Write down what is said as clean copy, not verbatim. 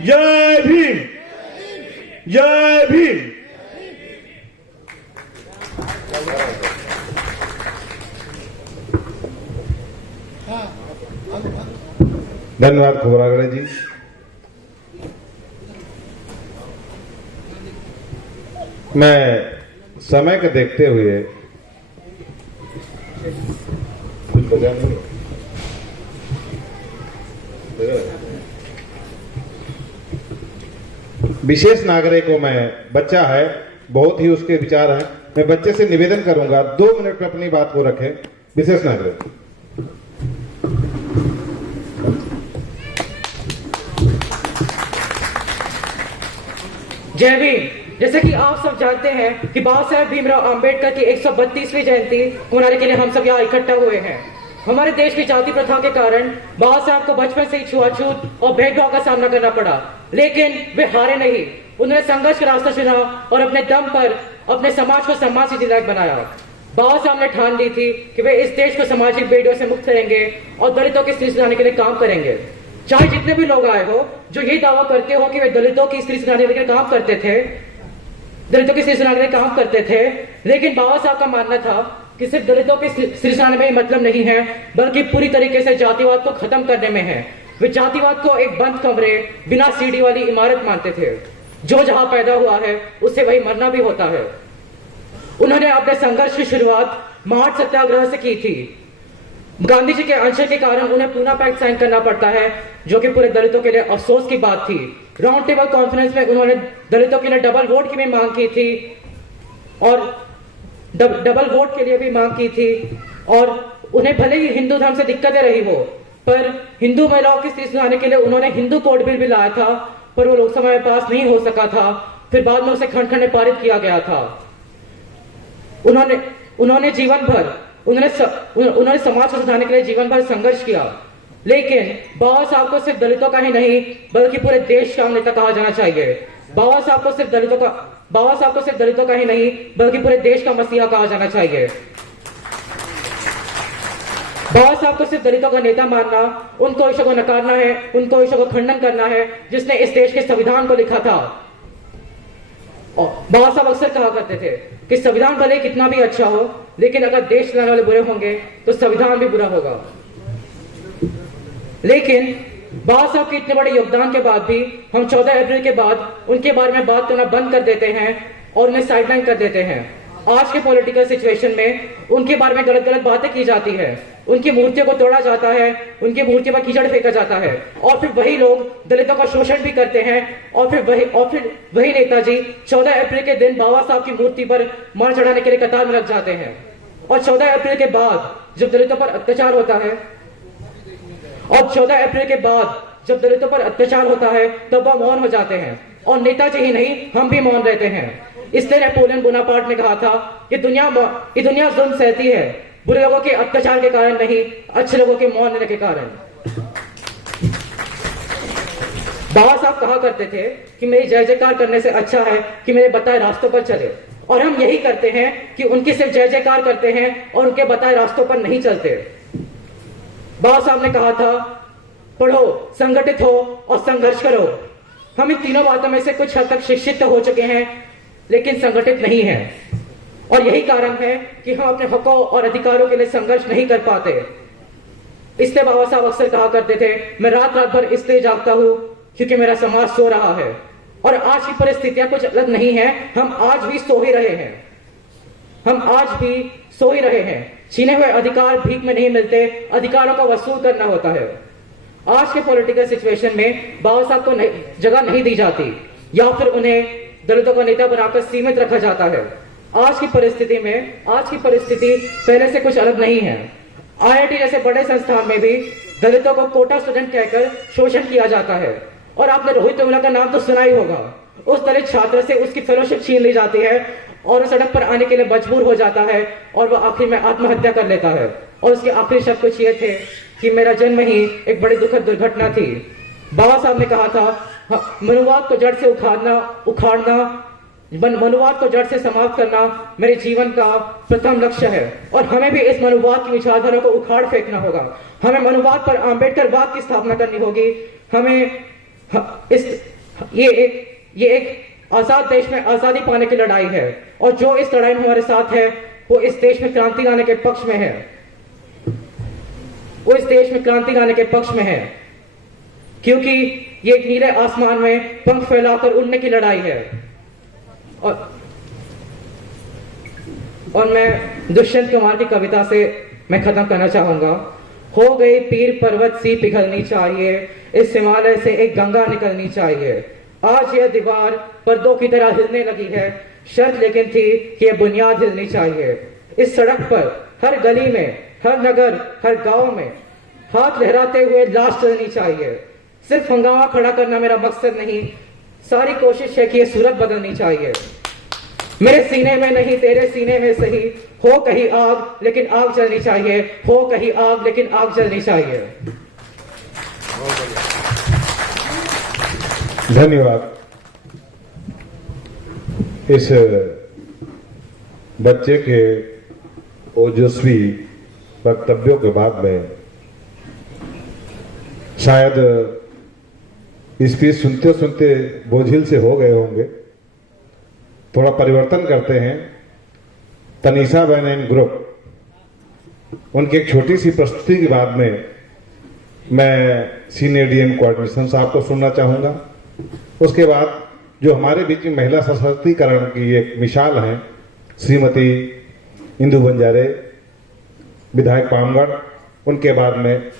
जय भीम, जय भीम। धन्यवाद खोबरागड़े जी। मैं समय को देखते हुए कुछ बजा नहीं, विशेष नागरिक को मैं, बच्चा है, बहुत ही उसके विचार हैं, मैं बच्चे से निवेदन करूंगा 2 मिनट में अपनी बात को रखें। विशेष नागरिक। जय भीम। जैसे कि आप सब जानते हैं कि बाबा साहेब भीमराव अंबेडकर की 132वीं जयंती मनाने के लिए हम सब यहाँ इकट्ठा हुए हैं। हमारे देश की जाति प्रथा के कारण बाबा साहब को बचपन से ही छुआछूत और भेदभाव का सामना करना पड़ा, लेकिन वे हारे नहीं। उन्होंने संघर्ष का रास्ता चुना और अपने दम पर अपने समाज को सम्मान से विधायक बनाया। बाबा साहब ने ठान ली थी कि वे इस देश को सामाजिक बेड़ियों से मुक्त करेंगे और दलितों की स्थिति सुधारने के लिए काम करेंगे। चाहे जितने भी लोग आए हो जो ये दावा करते हो कि वे दलितों की स्थिति सुधारने के लिए काम करते थे, दलितों की स्थिति सुधारने के लिए काम करते थे, लेकिन बाबा साहब का मानना था कि सिर्फ दलितों की स्थिति सुधारने में मतलब नहीं है, बल्कि पूरी तरीके से जातिवाद को खत्म करने में है। वे जातिवाद को एक बंद कमरे, बिना सीढ़ी वाली इमारत मानते थे। जो जहां पैदा हुआ है उससे वही मरना भी होता है। उन्होंने अपने संघर्ष की शुरुआत मार्च सत्याग्रह से की थी। गांधी जी के अंश के कारण उन्हें पूना पैक्ट साइन करना पड़ता है, जो कि पूरे दलितों के लिए अफसोस की बात थी। राउंड टेबल कॉन्फ्रेंस में उन्होंने दलितों के लिए डबल वोट की भी मांग की थी और डबल वोट के लिए भी मांग की थी। और उन्हें भले ही हिंदू धर्म से दिक्कतें रही हो, पर हिंदू महिलाओं की स्थिति सुधारने के लिए उन्होंने हिंदू कोड बिल भी लाया था, पर वो लोकसभा में पास नहीं हो सका था। फिर बाद में उसे खंड खंड में पारित किया गया था। उन्होंने जीवन भर उन्होंने समाज को सुधारने के लिए जीवन भर संघर्ष किया, लेकिन बाबा साहब को सिर्फ दलितों का ही नहीं बल्कि पूरे देश का नेता कहा जाना चाहिए। बाबा साहब को सिर्फ दलितों का ही नहीं बल्कि पूरे देश का मसीहा कहा जाना चाहिए। बाबा साहब को सिर्फ दलितों का नेता मानना, उन कोशिशों को नकारना है, उन कोशिशों को खंडन करना है जिसने इस देश के संविधान को लिखा था। बाबा साहब अक्सर कहा करते थे कि संविधान भले कितना भी अच्छा हो, लेकिन अगर देश चलाने वाले बुरे होंगे तो संविधान भी बुरा होगा। लेकिन बाबा साहब के इतने बड़े योगदान के बाद भी हम 14 अप्रैल के बाद उनके बारे में बात करना बंद कर देते हैं और उन्हें साइडलाइन कर देते हैं। आज के पॉलिटिकल सिचुएशन में उनके बारे में गलत गलत बातें की जाती है, उनकी मूर्तियों को तोड़ा जाता है, उनकी मूर्तियों पर कीचड़ फेंका जाता है, और फिर वही लोग दलितों का शोषण भी करते हैं। और फिर वही नेताजी 14 अप्रैल के दिन बाबा साहब की मूर्ति पर मार चढ़ाने के लिए कतार में लग जाते हैं। और 14 अप्रैल के बाद जब दलितों पर अत्याचार होता है तब वह मौन हो जाते हैं। और नेताजी ही नहीं, हम भी मौन रहते हैं। इसलिए नेपोलियन बोनापार्ट ने कहा था कि दुनिया जुल्म सहती है, बुरे लोगों के अत्याचार के कारण नहीं, अच्छे लोगों के मौन रहने के कारण। बाबा साहब कहा करते थे कि मेरी जय जयकार करने से अच्छा है कि मेरे बताए रास्तों पर चले, और हम यही करते हैं कि उनकी सिर्फ जय जयकार करते हैं और उनके बताए रास्तों पर नहीं चलते। बाबा साहब ने कहा था, पढ़ो, संगठित हो और संघर्ष करो। हम इन तीनों बातों में से कुछ हद तक शिक्षित तो हो चुके हैं, लेकिन संगठित नहीं है, और यही कारण है कि हम अपने हकों और अधिकारों के लिए संघर्ष नहीं कर पाते। इसलिए बाबा साहब अक्सर कहा करते थे, मैं रात रात भर इसलिए जागता हूं क्योंकि मेरा समाज सो रहा है। और आज की परिस्थितियां कुछ अलग नहीं है, हम आज भी सो ही रहे हैं। छीने हुए अधिकार भीख में नहीं मिलते, अधिकारों का वसूल करना होता है। आज के पॉलिटिकल सिचुएशन में बाबा साहब को जगह नहीं दी जाती, या फिर उन्हें दलितों का नेता बनाकर सीमित रखा जाता है। आज की परिस्थिति पहले से कुछ अलग नहीं है। IIT जैसे बड़े संस्थान में भी दलितों को कोटा स्टूडेंट कहकर शोषण किया जाता है। और आपने रोहित वेमुला का नाम तो सुना ही होगा। उस दलित छात्र से उसकी फेलोशिप छीन ली जाती है और वो सड़क पर आने के लिए मजबूर हो जाता है, और वह आखिर में आत्महत्या कर लेता है। और उसके आखिरी शब्द कुछ ये थे कि मेरा जन्म ही एक बड़ी दुखद दुर्घटना थी। बाबा साहब ने कहा था, मनुवाद को जड़ से मनुवाद को जड़ से समाप्त करना मेरे जीवन का प्रथम लक्ष्य है, और हमें भी इस मनुवाद की विचारधारा को उखाड़ फेंकना होगा। हमें मनुवाद पर आम्बेडकर वाद की स्थापना करनी होगी। हमें ये एक आजाद देश में आजादी पाने की लड़ाई है, और जो इस लड़ाई में हमारे साथ है वो इस देश में क्रांति लाने के पक्ष में है, वो इस देश में क्रांति लाने के पक्ष में है, क्योंकि ये एक नीले आसमान में पंख फैलाकर उड़ने की लड़ाई है। और मैं दुष्यंत कुमार की कविता से मैं खत्म करना चाहूंगा। हो गई पीर पर्वत सी पिघलनी चाहिए, इस हिमालय से एक गंगा निकलनी चाहिए। आज यह दीवार पर्दों की तरह हिलने लगी है, शर्त लेकिन थी कि यह बुनियाद हिलनी चाहिए। इस सड़क पर हर गली में, हर नगर, हर गांव में हाथ लहराते हुए लाश चलनी चाहिए। सिर्फ हंगामा खड़ा करना मेरा मकसद नहीं, सारी कोशिश है कि यह सूरत बदलनी चाहिए। मेरे सीने में नहीं तेरे सीने में सही, हो कहीं आग लेकिन आग जलनी चाहिए, हो कहीं आग लेकिन आग जलनी चाहिए। धन्यवाद। इस बच्चे के ओजस्वी वक्तव्यों के बाद में शायद स्पीच सुनते सुनते बोझिल से हो गए होंगे। थोड़ा परिवर्तन करते हैं। तनीषा बहन एंड ग्रुप उनकी एक छोटी सी प्रस्तुति के बाद में मैं सीनियर डीएम कोऑर्डिनेशन साहब को सुनना चाहूंगा। उसके बाद जो हमारे बीच में महिला सशक्तिकरण की एक मिसाल है, श्रीमती इंदु बंजारे, विधायक पामगढ़, उनके बाद में